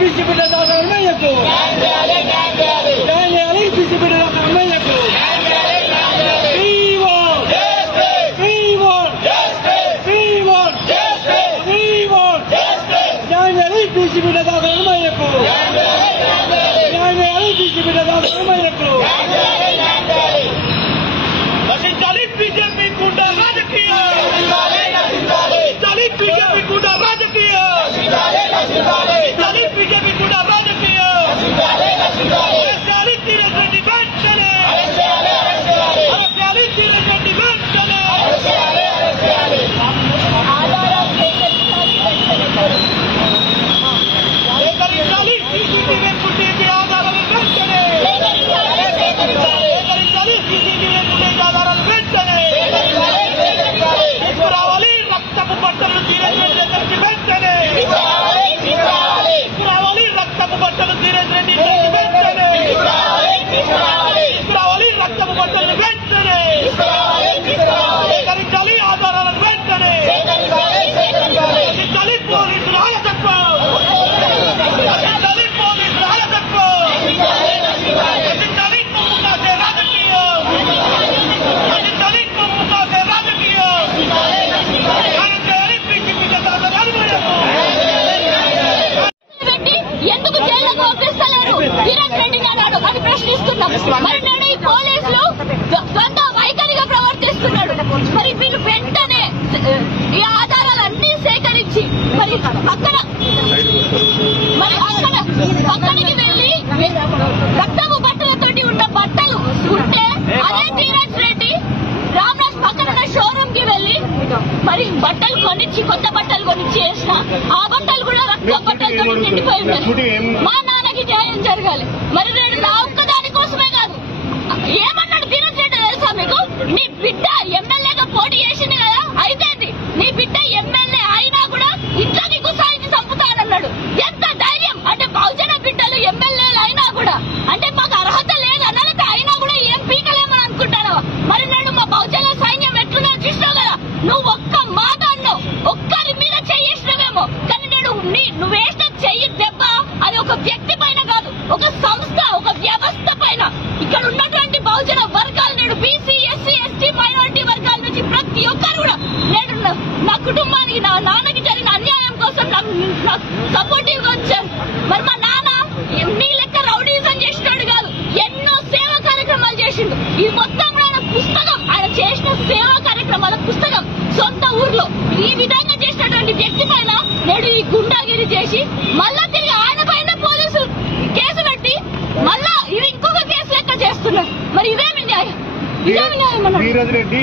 పిచ్చి బిడ్డ డాక్టర్ అమ్మయ్యకు పిచ్చి బిడ్డ డాక్టర్ అమ్మయ్యకు పిచ్చి బిడ్డ డాక్టర్ అమ్మయ్యకు పిచ్చి బిడ్డ డాక్టర్ అమ్మయ్యకు నశించాలి బీజేపీ గుండా రాజకీయం నశించాలి బీజేపీ గుండా రాజకీయం నశించాలి బీజేపీ గుండా రాజకీయం అరెస్టాలి ధీరజ్ రెడ్డి వెంటనే అరెస్టాలి ధీరజ్ రెడ్డి వెంటనే సేకరించాలి సీసీటీవీ ఫుటేజ్ ఆధారాలు వెంటనే సేకరించాలి సీసీటీవీ ఫుటేజ్ ఆధారాలు వెంటనే తీసుకురావాలి రక్తపు బట్టలు ధీరజ్ రెడ్డి దగ్గరికి వెంటనే తీసుకురావాలి రక్తపు బట్టలు ధీరజ్ రెడ్డి దగ్గరికి వెంటనే తీసుకురావాలి రక్తపు బట్టలు వెంటనే సేకరించాలి ఆధారాలను వెంటనే నశించాలి పోలీసుల అలసత్వం నశించాలి పోలీసుల అలసత్వం నశించాలి కొమ్ము కాసే రాజకీయం నశించాలి కొమ్ము కాసే రాజకీయం ఎందుకు జైలుకు పంపిస్తలేరు ధీరజ్ రెడ్డి అన్నాడు అని ప్రశ్నిస్తున్నాం. మరి నేను ఈ పోలీసులు సొంత వైఖరిగా ప్రవర్తిస్తున్నాడు. మరి వీళ్ళు వెంటనే ఈ ఆధారాలన్నీ సేకరించి మరి పక్కనకి వెళ్లి రక్తపు బట్టలతోటి ఉన్న బట్టలు ఉంటే అదే ధీరజ్ రెడ్డి రామ్రాజ్ పక్కన షోరూమ్ కి వెళ్లి మరి బట్టలు కొనిచ్చి కొత్త బట్టలు కొనిచ్చి వేసిన ఆ బట్టలు కూడా రక్త బట్టలతో నిండిపోయి ఉన్నాయి. మా నాన్నకి న్యాయం జరగాలి. మరి నేను నా ఒక్కదాని కోసమే కాదు. ఏమన్నాడు ధీరజ్ రెడ్డి తెలుసా మీకు? నీ బిడ్డ ఎమ్మెల్యేగా పోటీ చేసింది కదా, అయితే నీ బిడ్డ ఎమ్మెల్యే అయినా కూడా ఇంట్లో నీకు సాయిని చంపుతానన్నాడు. ఎంత ధైర్యం అంటే బహుజన బిడ్డలు ఎమ్మెల్యేలు అయినా కూడా అంటే మాకు అర్హత లేదు అన్నది అయినా కూడా ఏం పీకలేమని అనుకుంటాను. మరి నేను మా బహుజన సైన్యం ఎట్లున్నా చూసినావు కదా, నువ్వు ఒక్క మాట అన్నావు, ఒక్కరి మీద చేసినవేమో కానీ నువ్వు వేసిన చెయ్యి దెబ్బ అది ఒక వ్యక్తి పైన కాదు, ఒక సంస్థ ఒక వ్యవస్థ పైన. ఇక్కడ ఉన్నటువంటి బహుజన వర్గాలు నేడు బీసీ ఎస్సీ ఎస్టీ మైనారిటీ వర్గాల నుంచి ప్రతి ఒక్కరు కూడా నేను నా కుటుంబానికి నా నాన్నకి జరిగిన అన్యాయం కోసం నాకు సపోర్టివ్ గా వచ్చాను. మరి మా నాన్న నీ లెక్క రౌడీజం చేసినాడు కాదు, ఎన్నో సేవా కార్యక్రమాలు చేసిండు. ఈ మొత్తం ఆయన పుస్తకం, ఆయన చేసిన సేవా కార్యక్రమాల పుస్తకం సొంత ఊర్లో ఈ విధంగా చేసినటువంటి వ్యక్తి పైన నేడు ఈ గుండాగిరి చేసి మళ్ళా తిరిగి ఆయన పైన పోలీసులు కేసు పెట్టి మళ్ళా ఇది ఇంకొక కేసు లెక్క చేస్తున్నారు. మరి ఇదేమి న్యాయం? ఇదేమి న్యాయం? ధీరజ్ రెడ్డి